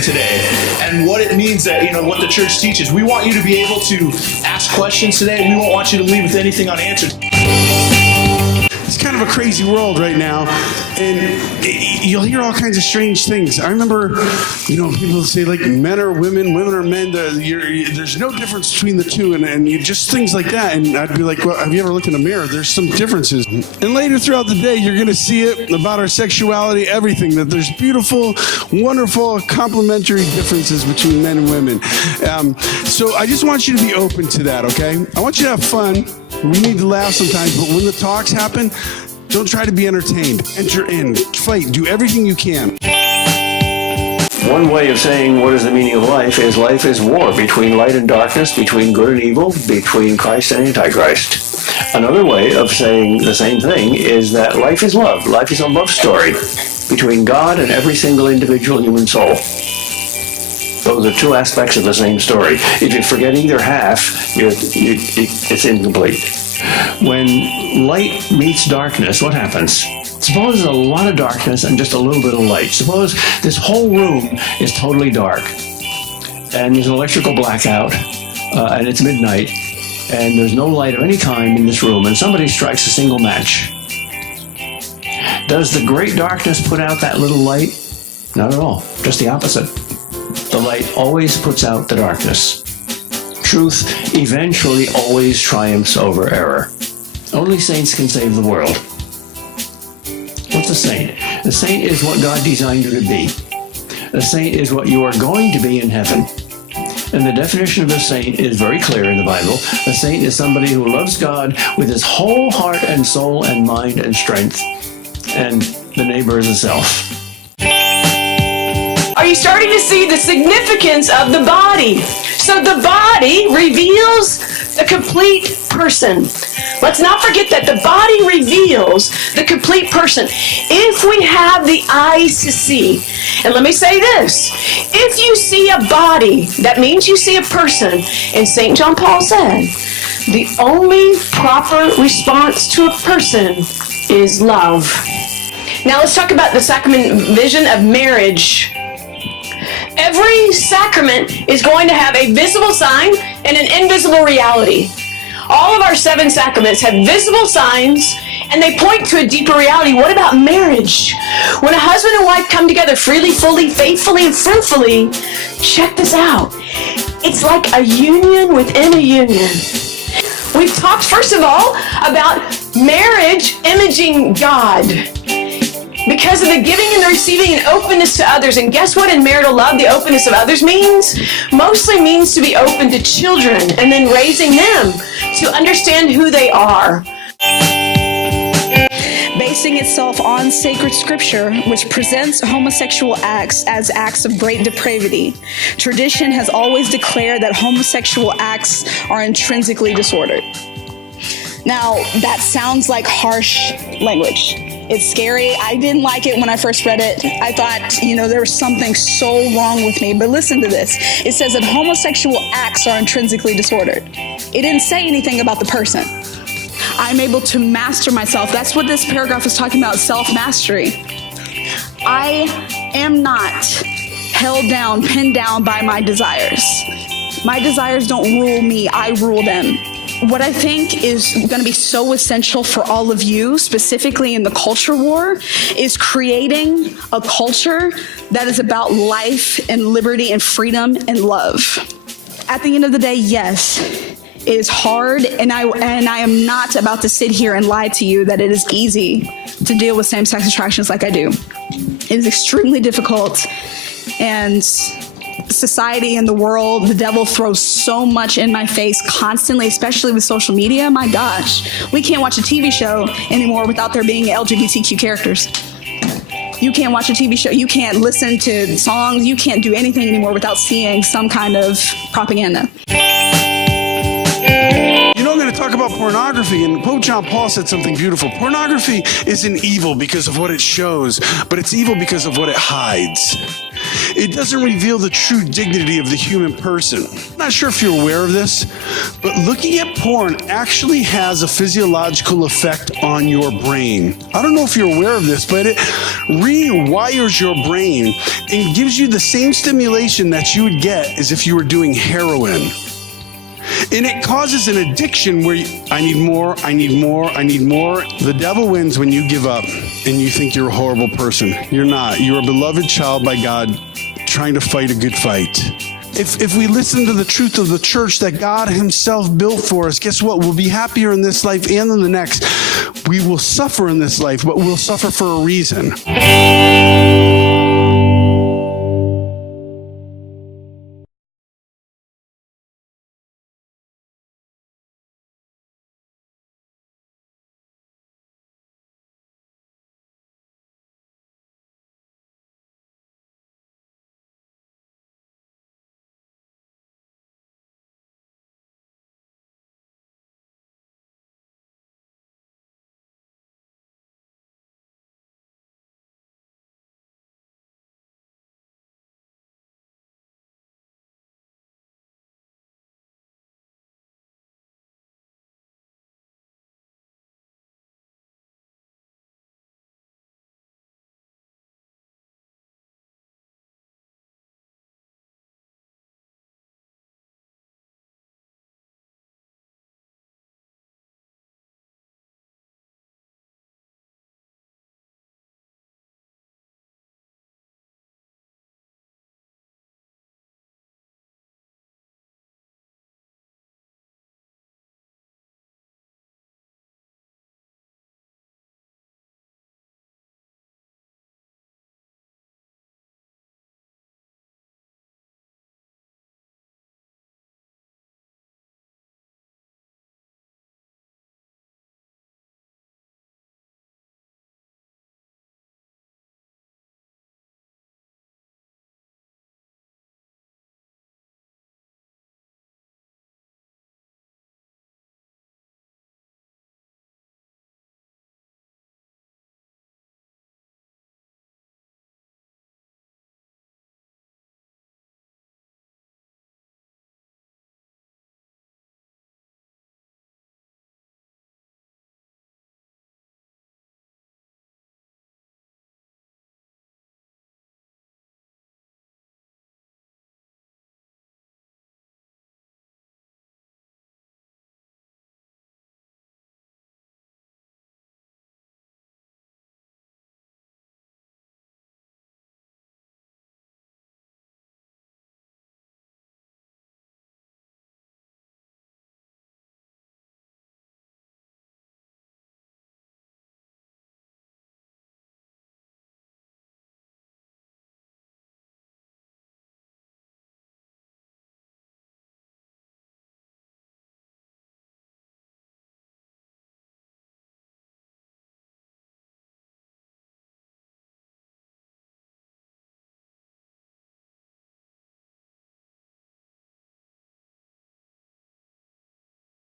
sharing today and what it means that, what the church teaches. We want you to be able to ask questions today. We won't want you to leave with anything unanswered. It's kind of a crazy world right now, and you'll hear all kinds of strange things. I remember, people say like men are women, women are men. There's no difference between the two, and just things like that. And I'd be like, well, have you ever looked in a mirror? There's some differences. And later throughout the day, you're going to see it about our sexuality, everything. That there's beautiful, wonderful, complementary differences between men and women. So I just want you to be open to that, okay? I want you to have fun. We need to laugh sometimes, but when the talks happen, don't try to be entertained. Enter in, fight, do everything you can. One way of saying what is the meaning of life is war between light and darkness, between good and evil, between Christ and Antichrist. Another way of saying the same thing is that life is love. Life is a love story between God and every single individual human soul. Those are two aspects of the same story. If you forget either half, it's incomplete. When light meets darkness, what happens? Suppose there's a lot of darkness and just a little bit of light. Suppose this whole room is totally dark, and there's an electrical blackout, and it's midnight, and there's no light of any kind in this room, and somebody strikes a single match. Does the great darkness put out that little light? Not at all. Just the opposite. The light always puts out the darkness. Truth eventually always triumphs over error. Only saints can save the world. What's a saint? A saint is what God designed you to be. A saint is what you are going to be in heaven. And the definition of a saint is very clear in the Bible. A saint is somebody who loves God with his whole heart and soul and mind and strength. And the neighbor is a self. Are you starting to see the significance of the body? So the body reveals the complete person. Let's not forget that the body reveals the complete person. If we have the eyes to see, and let me say this, if you see a body, that means you see a person. And St. John Paul said, the only proper response to a person is love. Now let's talk about the sacrament vision of marriage. Every sacrament is going to have a visible sign and an invisible reality. All of our 7 sacraments have visible signs and they point to a deeper reality. What about marriage? When a husband and wife come together freely, fully, faithfully, and fruitfully, check this out. It's like a union within a union. We've talked, first of all, about marriage imaging God. Because of the giving and the receiving and openness to others. And guess what in marital love the openness of others means? Mostly means to be open to children and then raising them to understand who they are. Basing itself on sacred scripture, which presents homosexual acts as acts of great depravity, tradition has always declared that homosexual acts are intrinsically disordered. Now, that sounds like harsh language. It's scary. I didn't like it when I first read it. I thought, there was something so wrong with me. But listen to this. It says that homosexual acts are intrinsically disordered. It didn't say anything about the person. I'm able to master myself. That's what this paragraph is talking about, self-mastery. I am not held down, pinned down by my desires. My desires don't rule me. I rule them. What I think is going to be so essential for all of you, specifically in the culture war, is creating a culture that is about life and liberty and freedom and love. At the end of the day, yes, it is hard, and I am not about to sit here and lie to you that it is easy to deal with same-sex attractions like I do. It is extremely difficult, and society and the world, the devil throws so much in my face constantly, especially with social media. My gosh, we can't watch a TV show anymore without there being LGBTQ characters. You can't watch a TV show, you can't listen to songs, you can't do anything anymore without seeing some kind of propaganda. I'm going to talk about pornography, and Pope John Paul said something beautiful. Pornography isn't evil because of what it shows, but it's evil because of what it hides. It doesn't reveal the true dignity of the human person. I'm not sure if you're aware of this, but looking at porn actually has a physiological effect on your brain. I don't know if you're aware of this, but it rewires your brain and gives you the same stimulation that you would get as if you were doing heroin. And it causes an addiction where I need more, I need more, I need more. The devil wins when you give up and you think you're a horrible person. You're not. You're a beloved child by God trying to fight a good fight. If we listen to the truth of the church that God himself built for us, guess what? We'll be happier in this life and in the next. We will suffer in this life, but we'll suffer for a reason.